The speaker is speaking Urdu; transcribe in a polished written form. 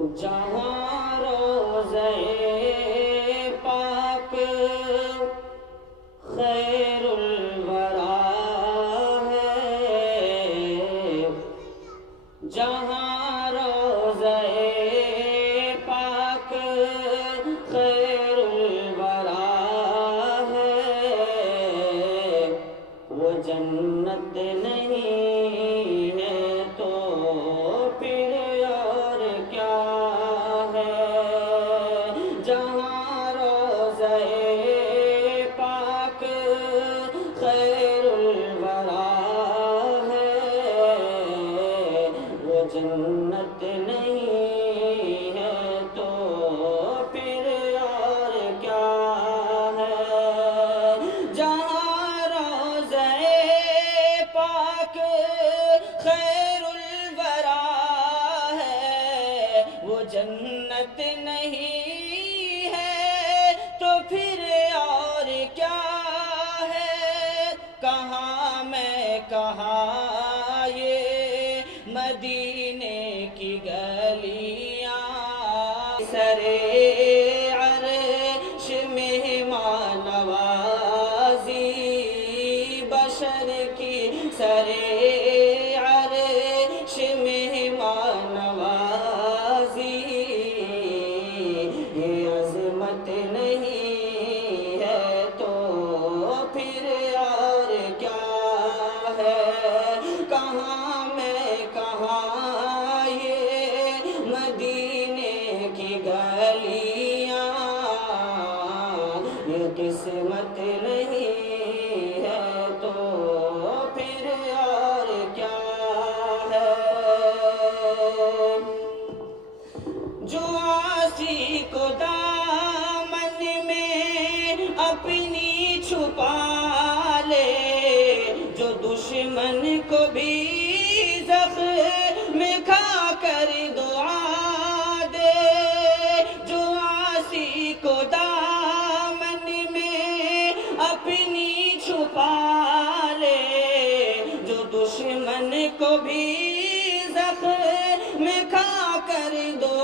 جہاں روضہ پاک خیر الورا ہے، جہاں روضہ پاک خیر الورا ہے، وہ جنت نہیں ہے تو پھر اور کیا ہے؟ جہاں روضہ پاک خیر الورا ہے، وہ جنت نہیں ہے تو پھر اور کیا ہے؟ جہاں روضہ پاک خیر الورا ہے، وہ جنت نہیں ہے تو پھر اور کیا ہے؟ کہاں میں کہاں یہ مدینے کی گلیاں، سرے عرش مہمان نوازی بشر کی، سرے عرش مہمان نوازی، یہ عظمت نہیں ہے تو پھر اور کیا ہے؟ کہاں میں کہاں یہ مدینے کی گلیاں، یہ قسمت نہیں ہے تو پھر اور کیا ہے؟ جو عاصی کو دامن میں اپنی چھپا لے، جو دشمن کو بھی زخم کھا کر دعا دے، جو عاصی کو دامن میں اپنی چھپا لے، جو دشمن کو بھی زخم کھا کر دعا